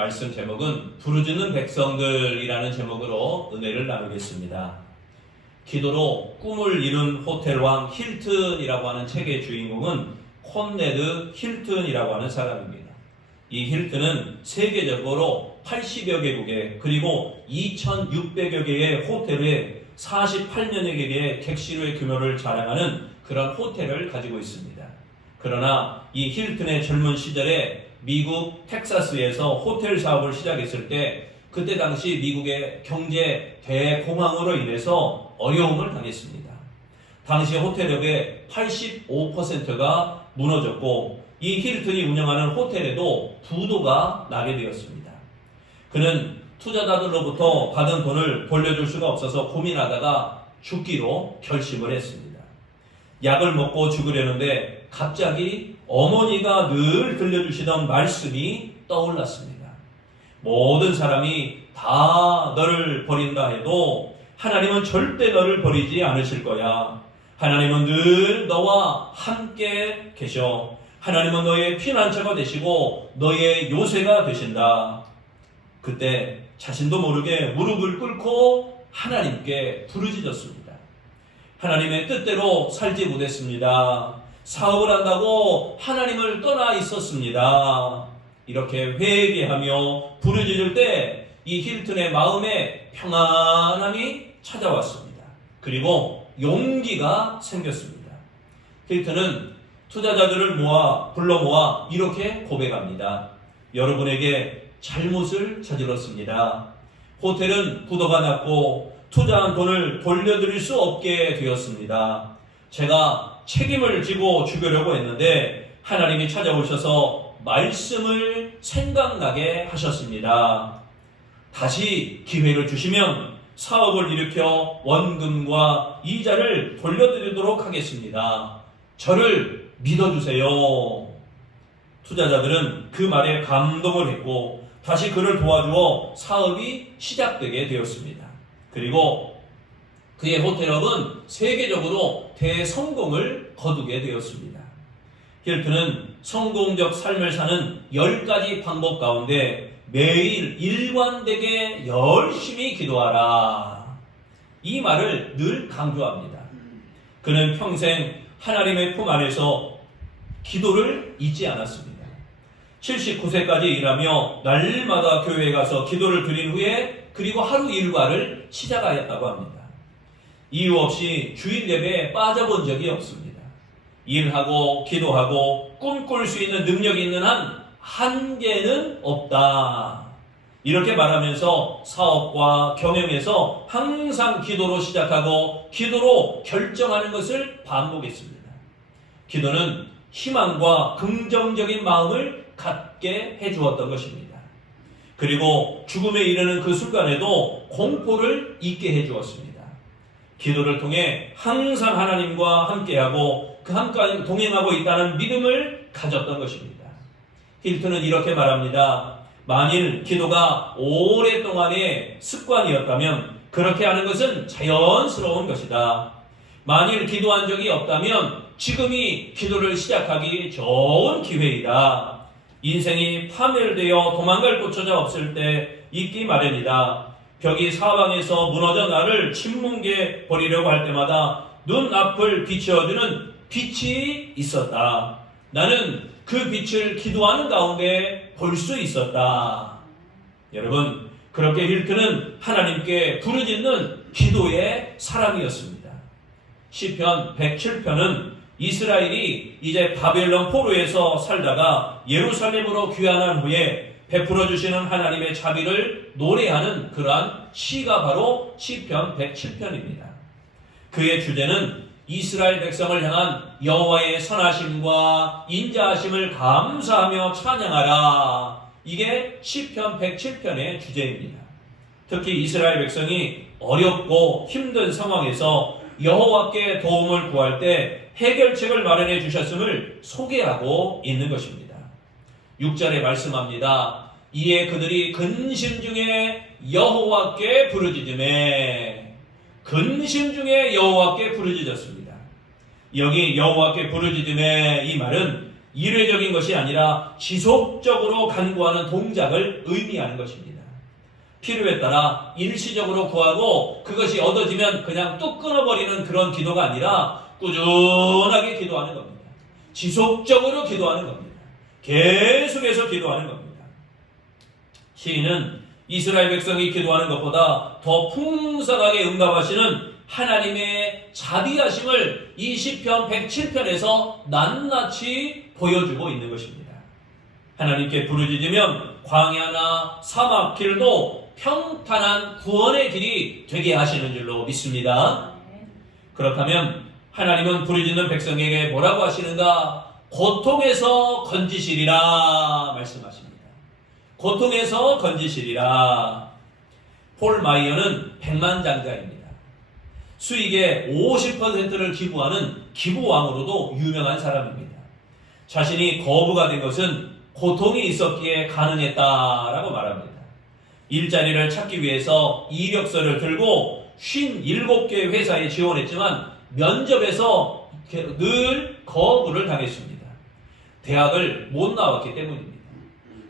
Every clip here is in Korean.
말씀 제목은 부르짖는 백성들이라는 제목으로 은혜를 나누겠습니다. 기도로 꿈을 이룬 호텔왕 힐튼이라고 하는 책의 주인공은 콘레드 힐튼이라고 하는 사람입니다. 이 힐튼은 세계적으로 80여 개국에 그리고 2,600여 개의 호텔에 48년여 개의 객실의 규모를 자랑하는 그런 호텔을 가지고 있습니다. 그러나 이 힐튼의 젊은 시절에 미국 텍사스에서 호텔 사업을 시작했을 때 그때 당시 미국의 경제 대공황으로 인해서 어려움을 당했습니다. 당시 호텔업의 85%가 무너졌고 이 힐튼이 운영하는 호텔에도 부도가 나게 되었습니다. 그는 투자자들로부터 받은 돈을 돌려줄 수가 없어서 고민하다가 죽기로 결심을 했습니다. 약을 먹고 죽으려는데 갑자기 어머니가 늘 들려주시던 말씀이 떠올랐습니다. 모든 사람이 다 너를 버린다 해도 하나님은 절대 너를 버리지 않으실 거야. 하나님은 늘 너와 함께 계셔. 하나님은 너의 피난처가 되시고 너의 요새가 되신다. 그때 자신도 모르게 무릎을 꿇고 하나님께 부르짖었습니다. 하나님의 뜻대로 살지 못했습니다. 사업을 한다고 하나님을 떠나 있었습니다. 이렇게 회개하며 부르짖을 때 이 힐튼의 마음에 평안함이 찾아왔습니다. 그리고 용기가 생겼습니다. 힐튼은 투자자들을 불러 모아 이렇게 고백합니다. 여러분에게 잘못을 저질렀습니다. 호텔은 부도가 났고 투자한 돈을 돌려드릴 수 없게 되었습니다. 제가 책임을 지고 죽으려고 했는데 하나님이 찾아오셔서 말씀을 생각나게 하셨습니다. 다시 기회를 주시면 사업을 일으켜 원금과 이자를 돌려드리도록 하겠습니다. 저를 믿어주세요. 투자자들은 그 말에 감동을 했고 다시 그를 도와주어 사업이 시작되게 되었습니다. 그리고 그의 호텔업은 세계적으로 대성공을 거두게 되었습니다. 힐튼은 성공적 삶을 사는 10가지 방법 가운데 매일 일관되게 열심히 기도하라. 이 말을 늘 강조합니다. 그는 평생 하나님의 품 안에서 기도를 잊지 않았습니다. 79세까지 일하며 날마다 교회에 가서 기도를 드린 후에 그리고 하루 일과를 시작하였다고 합니다. 이유 없이 주일 예배에 빠져본 적이 없습니다. 일하고 기도하고 꿈꿀 수 있는 능력이 있는 한 한계는 없다. 이렇게 말하면서 사업과 경영에서 항상 기도로 시작하고 기도로 결정하는 것을 반복했습니다. 기도는 희망과 긍정적인 마음을 갖게 해주었던 것입니다. 그리고 죽음에 이르는 그 순간에도 공포를 잊게 해주었습니다. 기도를 통해 항상 하나님과 함께하고 그 함께 동행하고 있다는 믿음을 가졌던 것입니다. 힐튼은 이렇게 말합니다. 만일 기도가 오랫동안의 습관이었다면 그렇게 하는 것은 자연스러운 것이다. 만일 기도한 적이 없다면 지금이 기도를 시작하기 좋은 기회이다. 인생이 파멸되어 도망갈 곳조차 없을 때 있기 마련이다. 벽이 사방에서 무너져 나를 침뭉개 버리려고 할 때마다 눈앞을 비추어주는 빛이 있었다. 나는 그 빛을 기도하는 가운데 볼 수 있었다. 여러분, 그렇게 힐튼은 하나님께 부르짖는 기도의 사람이었습니다. 시편 107편은 이스라엘이 이제 바벨론 포로에서 살다가 예루살렘으로 귀환한 후에 베풀어 주시는 하나님의 자비를 노래하는 그러한 시가 바로 시편 107편입니다. 그의 주제는 이스라엘 백성을 향한 여호와의 선하심과 인자하심을 감사하며 찬양하라. 이게 시편 107편의 주제입니다. 특히 이스라엘 백성이 어렵고 힘든 상황에서 여호와께 도움을 구할 때 해결책을 마련해 주셨음을 소개하고 있는 것입니다. 6절에 말씀합니다. 이에 그들이 근심 중에 여호와께 부르짖으매, 근심 중에 여호와께 부르짖었습니다. 여기 여호와께 부르짖음의 이 말은 일회적인 것이 아니라 지속적으로 간구하는 동작을 의미하는 것입니다. 필요에 따라 일시적으로 구하고 그것이 얻어지면 그냥 뚝 끊어버리는 그런 기도가 아니라 꾸준하게 기도하는 겁니다. 지속적으로 기도하는 겁니다. 계속해서 기도하는 겁니다. 시인은 이스라엘 백성이 기도하는 것보다 더 풍성하게 응답하시는 하나님의 자비하심을 이 시편 107편에서 낱낱이 보여주고 있는 것입니다. 하나님께 부르짖으면 광야나 사막 길도 평탄한 구원의 길이 되게 하시는 줄로 믿습니다. 그렇다면 하나님은 부르짖는 백성에게 뭐라고 하시는가? 고통에서 건지시리라 말씀하십니다. 고통에서 건지시리라. 폴 마이어는 백만장자입니다. 수익의 50%를 기부하는 기부왕으로도 유명한 사람입니다. 자신이 거부가 된 것은 고통이 있었기에 가능했다라고 말합니다. 일자리를 찾기 위해서 이력서를 들고 57개의 회사에 지원했지만 면접에서 늘 거부를 당했습니다. 대학을 못 나왔기 때문입니다.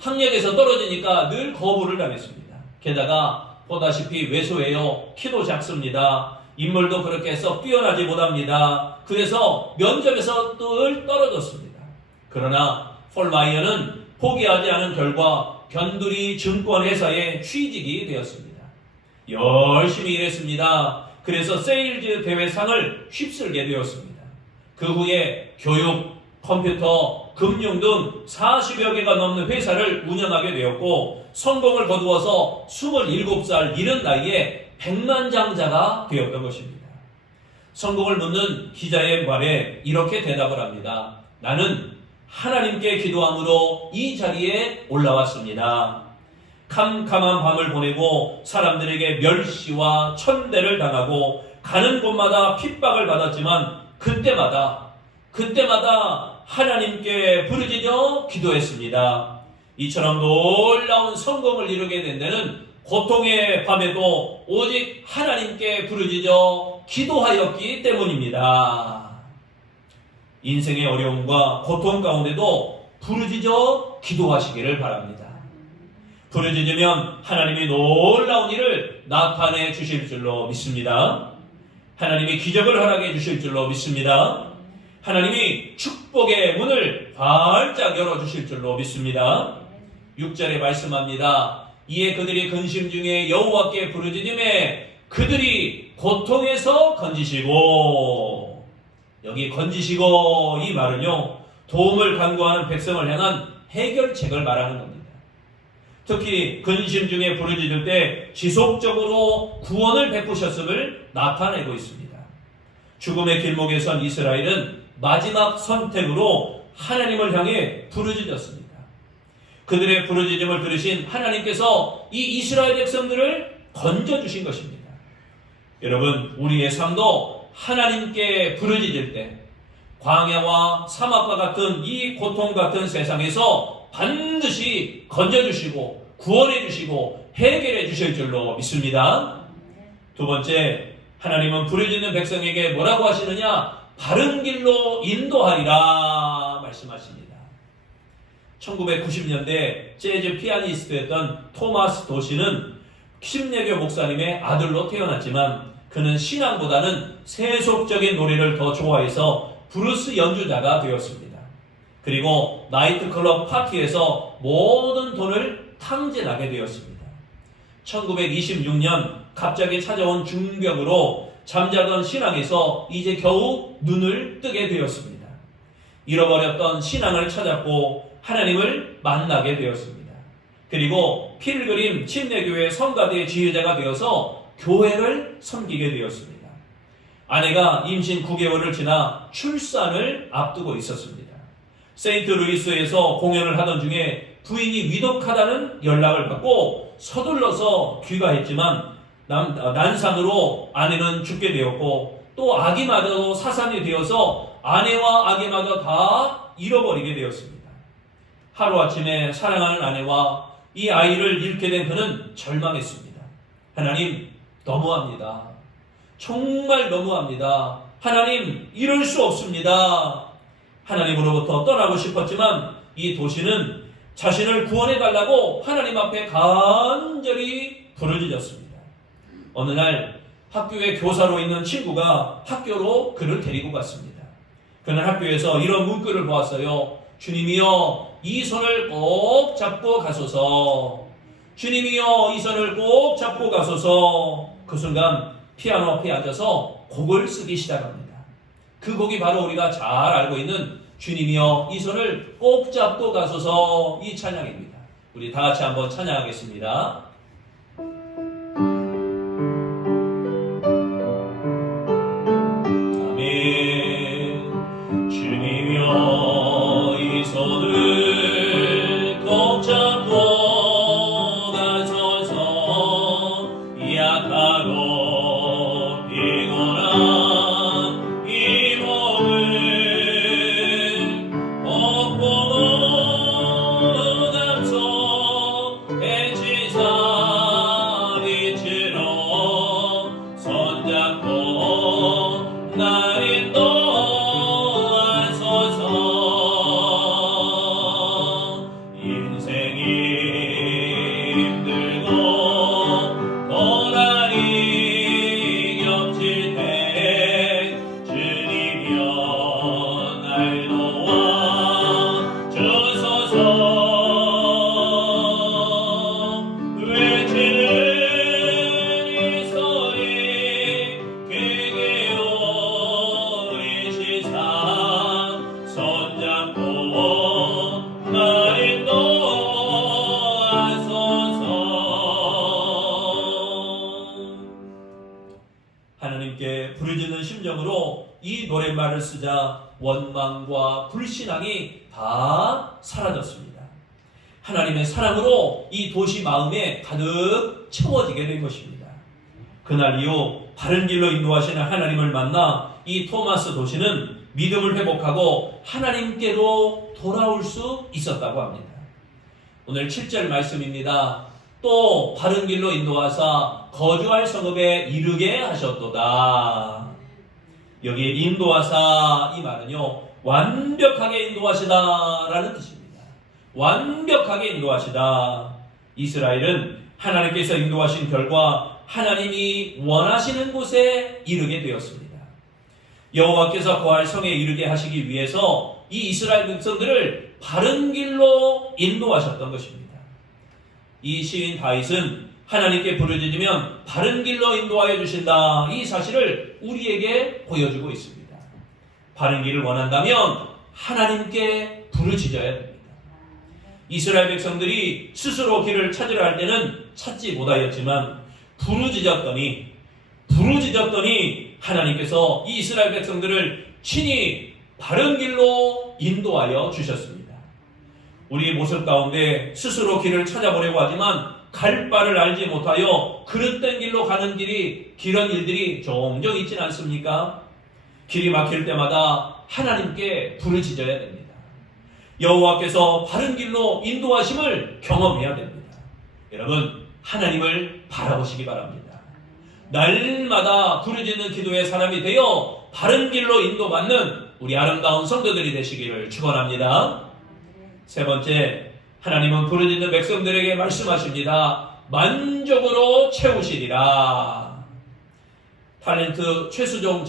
학력에서 떨어지니까 늘 거부를 당했습니다. 게다가 보다시피 왜소해요. 키도 작습니다. 인물도 그렇게 썩 뛰어나지 못합니다. 그래서 면접에서 늘 떨어졌습니다. 그러나 폴마이어는 포기하지 않은 결과 변두리 증권회사에 취직이 되었습니다. 열심히 일했습니다. 그래서 세일즈 대회상을 휩쓸게 되었습니다. 그 후에 교육, 컴퓨터, 금융 등 40여 개가 넘는 회사를 운영하게 되었고 성공을 거두어서 27살 이른 나이에 백만장자가 되었던 것입니다. 성공을 묻는 기자의 말에 이렇게 대답을 합니다. 나는 하나님께 기도함으로 이 자리에 올라왔습니다. 캄캄한 밤을 보내고 사람들에게 멸시와 천대를 당하고 가는 곳마다 핍박을 받았지만 그때마다 하나님께 부르짖어 기도했습니다. 이처럼 놀라운 성공을 이루게 된 데는 고통의 밤에도 오직 하나님께 부르짖어 기도하였기 때문입니다. 인생의 어려움과 고통 가운데도 부르짖어 기도하시기를 바랍니다. 부르짖으면 하나님이 놀라운 일을 나타내 주실 줄로 믿습니다. 하나님이 기적을 허락해 주실 줄로 믿습니다. 하나님이 축복의 문을 활짝 열어주실 줄로 믿습니다. 6절에 말씀합니다. 이에 그들이 근심 중에 여호와께 부르짖음에 그들이 고통에서 건지시고, 여기 건지시고 이 말은요, 도움을 간구하는 백성을 향한 해결책을 말하는 겁니다. 특히 근심 중에 부르짖을 때 지속적으로 구원을 베푸셨음을 나타내고 있습니다. 죽음의 길목에 선 이스라엘은 마지막 선택으로 하나님을 향해 부르짖었습니다. 그들의 부르짖음을 들으신 하나님께서 이 이스라엘 백성들을 건져주신 것입니다. 여러분, 우리의 삶도 하나님께 부르짖을 때 광야와 사막과 같은 이 고통 같은 세상에서 반드시 건져주시고 구원해주시고 해결해주실 줄로 믿습니다. 두 번째, 하나님은 부르짖는 백성에게 뭐라고 하시느냐? 바른 길로 인도하리라 말씀하십니다. 1990년대 재즈 피아니스트였던 토마스 도시는 심내교 목사님의 아들로 태어났지만 그는 신앙보다는 세속적인 노래를 더 좋아해서 브루스 연주자가 되었습니다. 그리고 나이트클럽 파티에서 모든 돈을 탕진하게 되었습니다. 1926년 갑자기 찾아온 중병으로 잠자던 신앙에서 이제 겨우 눈을 뜨게 되었습니다. 잃어버렸던 신앙을 찾았고 하나님을 만나게 되었습니다. 그리고 필그림 침례교회 성가대 지휘자가 되어서 교회를 섬기게 되었습니다. 아내가 임신 9개월을 지나 출산을 앞두고 있었습니다. 세인트루이스에서 공연을 하던 중에 부인이 위독하다는 연락을 받고 서둘러서 귀가했지만 난상으로 아내는 죽게 되었고 또 아기마저도 사산이 되어서 아내와 아기마저 다 잃어버리게 되었습니다. 하루아침에 사랑하는 아내와 이 아이를 잃게 된 그는 절망했습니다. 하나님, 너무합니다. 정말 너무합니다. 하나님, 이럴 수 없습니다. 하나님으로부터 떠나고 싶었지만 이 도시는 자신을 구원해달라고 하나님 앞에 간절히 부르짖었습니다. 어느 날 학교에 교사로 있는 친구가 학교로 그를 데리고 갔습니다. 그는 학교에서 이런 문구를 보았어요. 주님이여 이 손을 꼭 잡고 가소서. 주님이여 이 손을 꼭 잡고 가소서. 그 순간 피아노 앞에 앉아서 곡을 쓰기 시작합니다. 그 곡이 바로 우리가 잘 알고 있는 주님이여 이 손을 꼭 잡고 가소서 이 찬양입니다. 우리 다 같이 한번 찬양하겠습니다. 아멘. 주님이여 이 손을 꼭 잡고 가소서. 약하고 피곤한 이 몸을 업고 감소 해치사 빛으로 손잡고 날 인도하소서. 인생이 힘들고 고난이 겹칠 때 주님이여 날 도와 주소서. 외치는 이 소리 귀에 오리시사 손잡고 날 인도하소서. 하나님께 부르짖는 심정으로 이 노랫말을 쓰자 원망과 불신앙이 다 사라졌습니다. 하나님의 사랑으로 이 도시 마음에 가득 채워지게 된 것입니다. 그날 이후 바른 길로 인도하시는 하나님을 만나 이 토마스 도시는 믿음을 회복하고 하나님께로 돌아올 수 있었다고 합니다. 오늘 7절 말씀입니다. 또 바른 길로 인도하사 거주할 성읍에 이르게 하셨도다. 여기 인도하사 이 말은요 완벽하게 인도하시다라는 뜻입니다. 완벽하게 인도하시다. 이스라엘은 하나님께서 인도하신 결과 하나님이 원하시는 곳에 이르게 되었습니다. 여호와께서 거할 성에 이르게 하시기 위해서 이 이스라엘 백성들을 바른 길로 인도하셨던 것입니다. 이 시인 다윗은 하나님께 부르짖으면 바른 길로 인도하여 주신다. 이 사실을 우리에게 보여주고 있습니다. 바른 길을 원한다면 하나님께 부르짖어야 됩니다. 이스라엘 백성들이 스스로 길을 찾으려 할 때는 찾지 못하였지만 부르짖었더니 하나님께서 이 이스라엘 백성들을 친히 바른 길로 인도하여 주셨습니다. 우리의 모습 가운데 스스로 길을 찾아보려고 하지만 갈 바를 알지 못하여 그릇된 길로 가는 그런 일들이 종종 있지는 않습니까? 길이 막힐 때마다 하나님께 부르짖어야 됩니다. 여호와께서 바른 길로 인도하심을 경험해야 됩니다. 여러분, 하나님을 바라보시기 바랍니다. 날마다 부르짖는 기도의 사람이 되어 바른 길로 인도받는 우리 아름다운 성도들이 되시기를 축원합니다. 세 번째, 하나님은 부르짖는 백성들에게 말씀하십니다. 만족으로 채우시리라. 탤런트 최수종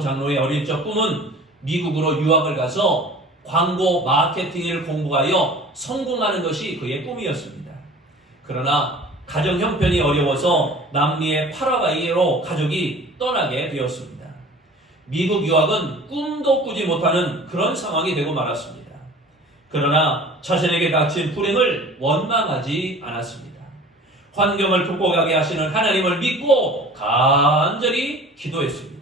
장로의 어릴 적 꿈은 미국으로 유학을 가서 광고 마케팅을 공부하여 성공하는 것이 그의 꿈이었습니다. 그러나 가정 형편이 어려워서 남미의 파라과이로 가족이 떠나게 되었습니다. 미국 유학은 꿈도 꾸지 못하는 그런 상황이 되고 말았습니다. 그러나 자신에게 닥친 불행을 원망하지 않았습니다. 환경을 극복하게 하시는 하나님을 믿고 간절히 기도했습니다.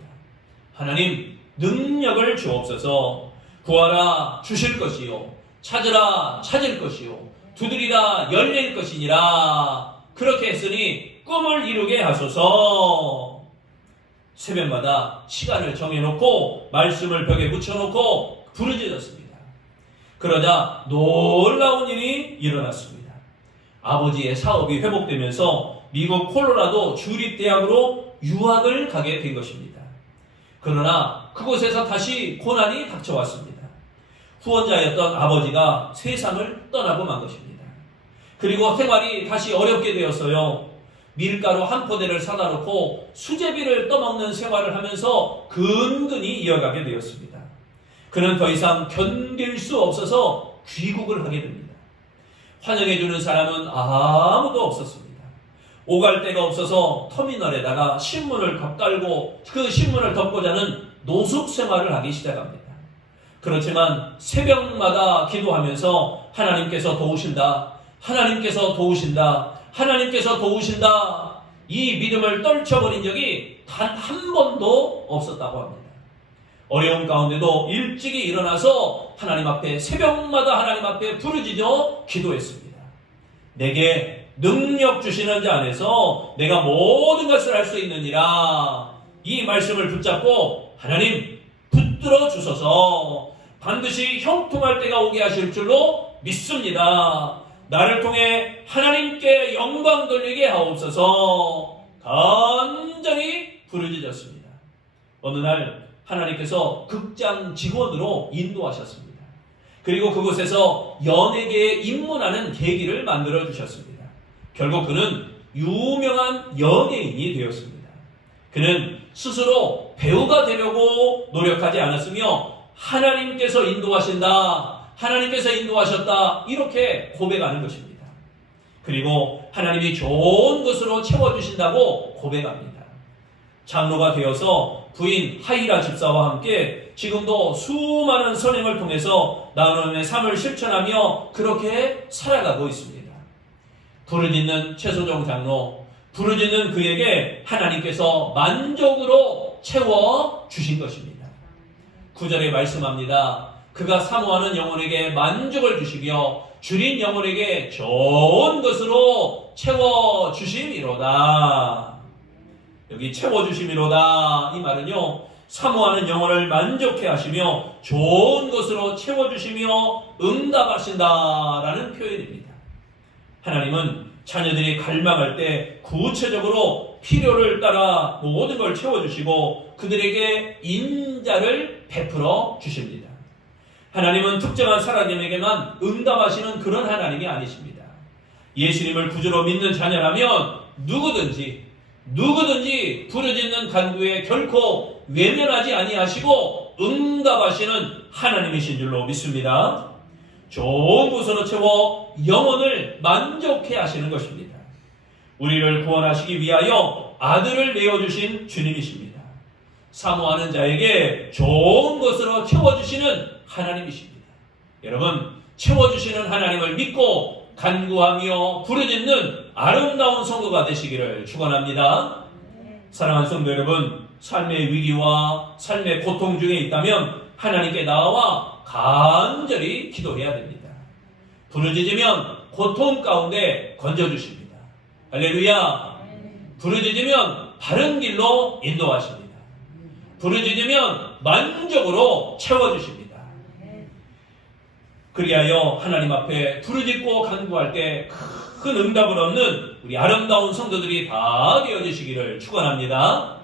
하나님, 능력을 주옵소서. 구하라 주실 것이요, 찾으라 찾을 것이요, 두드리라 열릴 것이니라. 그렇게 했으니 꿈을 이루게 하소서. 새벽마다 시간을 정해놓고 말씀을 벽에 붙여놓고 부르짖었습니다. 그러자 놀라운 일이 일어났습니다. 아버지의 사업이 회복되면서 미국 콜로라도 주립대학으로 유학을 가게 된 것입니다. 그러나 그곳에서 다시 고난이 닥쳐왔습니다. 후원자였던 아버지가 세상을 떠나고 만 것입니다. 그리고 생활이 다시 어렵게 되었어요. 밀가루 한 포대를 사다 놓고 수제비를 떠먹는 생활을 하면서 근근히 이어가게 되었습니다. 그는 더 이상 견딜 수 없어서 귀국을 하게 됩니다. 환영해주는 사람은 아무도 없었습니다. 오갈 데가 없어서 터미널에다가 신문을 깔고 그 신문을 덮고 자는 노숙 생활을 하기 시작합니다. 그렇지만 새벽마다 기도하면서 하나님께서 도우신다, 하나님께서 도우신다, 하나님께서 도우신다, 이 믿음을 떨쳐버린 적이 단 한 번도 없었다고 합니다. 어려운 가운데도 일찍이 일어나서 하나님 앞에 새벽마다 하나님 앞에 부르짖어 기도했습니다. 내게 능력 주시는 자 안에서 내가 모든 것을 할 수 있느니라. 이 말씀을 붙잡고 하나님 붙들어 주소서. 반드시 형통할 때가 오게 하실 줄로 믿습니다. 나를 통해 하나님께 영광 돌리게 하옵소서. 간절히 부르짖었습니다. 어느 날 하나님께서 극장 직원으로 인도하셨습니다. 그리고 그곳에서 연예계에 입문하는 계기를 만들어 주셨습니다. 결국 그는 유명한 연예인이 되었습니다. 그는 스스로 배우가 되려고 노력하지 않았으며 하나님께서 인도하신다, 하나님께서 인도하셨다, 이렇게 고백하는 것입니다. 그리고 하나님이 좋은 것으로 채워주신다고 고백합니다. 장로가 되어서 부인 하이라 집사와 함께 지금도 수많은 선행을 통해서 나눔의 삶을 실천하며 그렇게 살아가고 있습니다. 부르짖는 최소정 장로, 부르짖는 그에게 하나님께서 만족으로 채워주신 것입니다. 9절에 말씀합니다. 그가 사모하는 영혼에게 만족을 주시며 줄인 영혼에게 좋은 것으로 채워주심이로다. 여기 채워주심이로다, 이 말은요, 사모하는 영혼을 만족해 하시며 좋은 것으로 채워주시며 응답하신다라는 표현입니다. 하나님은 자녀들이 갈망할 때 구체적으로 필요를 따라 모든 걸 채워주시고 그들에게 인자를 베풀어 주십니다. 하나님은 특정한 사람에게만 응답하시는 그런 하나님이 아니십니다. 예수님을 구주로 믿는 자녀라면 누구든지 부르짖는 간구에 결코 외면하지 아니하시고 응답하시는 하나님이신 줄로 믿습니다. 좋은 곳으로 채워 영혼을 만족해 하시는 것입니다. 우리를 구원하시기 위하여 아들을 내어주신 주님이십니다. 사모하는 자에게 좋은 것으로 채워주시는 하나님이십니다. 여러분, 채워주시는 하나님을 믿고 간구하며 부르짖는 아름다운 성도가 되시기를 축원합니다. 사랑하는 성도 여러분, 삶의 위기와 삶의 고통 중에 있다면 하나님께 나와 간절히 기도해야 됩니다. 부르짖으면 고통 가운데 건져주십니다. 할렐루야. 부르짖으면 바른 길로 인도하십니다. 부르짖으면 만족으로 채워주십니다. 그리하여 하나님 앞에 부르짖고 간구할 때 큰 응답을 얻는 우리 아름다운 성도들이 다 되어주시기를 축원합니다.